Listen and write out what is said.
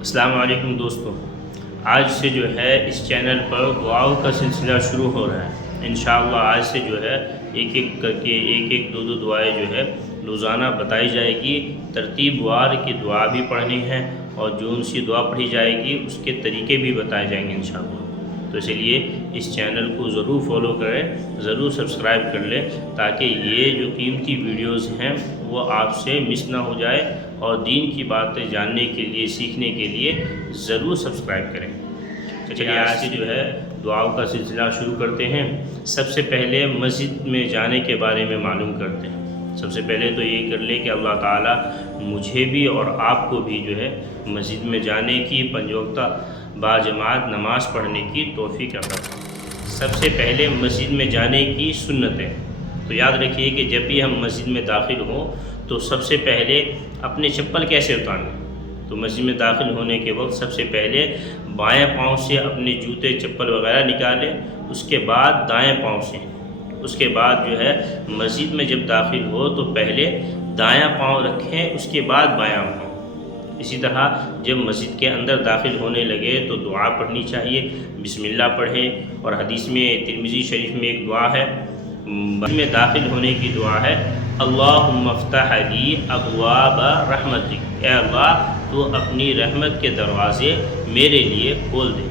السلام علیکم دوستوں، آج سے جو ہے اس چینل پر دعاؤں کا سلسلہ شروع ہو رہا ہے۔ انشاءاللہ آج سے جو ہے ایک ایک کر کے ایک دو دعائیں جو ہے روزانہ بتائی جائے گی۔ ترتیب وار کی دعا بھی پڑھنی ہے اور جو ان سی دعا پڑھی جائے گی اس کے طریقے بھی بتائے جائیں گے انشاءاللہ۔ تو اس لیے اس چینل کو ضرور فالو کریں، ضرور سبسکرائب کر لیں تاکہ یہ جو قیمتی ویڈیوز ہیں وہ آپ سے مس نہ ہو جائے، اور دین کی باتیں جاننے کے لیے سیکھنے کے لیے ضرور سبسکرائب کریں۔ چلیے آج سے جو ہے دعاؤں کا سلسلہ شروع کرتے ہیں۔ سب سے پہلے مسجد میں جانے کے بارے میں معلوم کرتے ہیں۔ سب سے پہلے تو یہ کر لیں کہ اللہ تعالیٰ مجھے بھی اور آپ کو بھی جو ہے مسجد میں جانے کی پنج وقتہ باجماعت نماز پڑھنے کی توفیق عطا فرمائے۔ سب سے پہلے مسجد میں جانے کی سنتیں، تو یاد رکھیے کہ جب بھی ہم مسجد میں داخل ہوں تو سب سے پہلے اپنے چپل کیسے اتاریں؟ تو مسجد میں داخل ہونے کے وقت سب سے پہلے بائیں پاؤں سے اپنے جوتے چپل وغیرہ نکالیں، اس کے بعد دائیں پاؤں سے، اس کے بعد جو ہے مسجد میں جب داخل ہو تو پہلے دایاں پاؤں رکھیں، اس کے بعد بایاں پاؤں۔ اسی طرح جب مسجد کے اندر داخل ہونے لگے تو دعا پڑھنی چاہیے، بسم اللہ پڑھیں، اور حدیث میں ترمذی شریف میں ایک دعا ہے، مسجد میں داخل ہونے کی دعا ہے، اللہم افتح لی ابواب رحمتک، اے اللہ تو اپنی رحمت کے دروازے میرے لیے کھول دے۔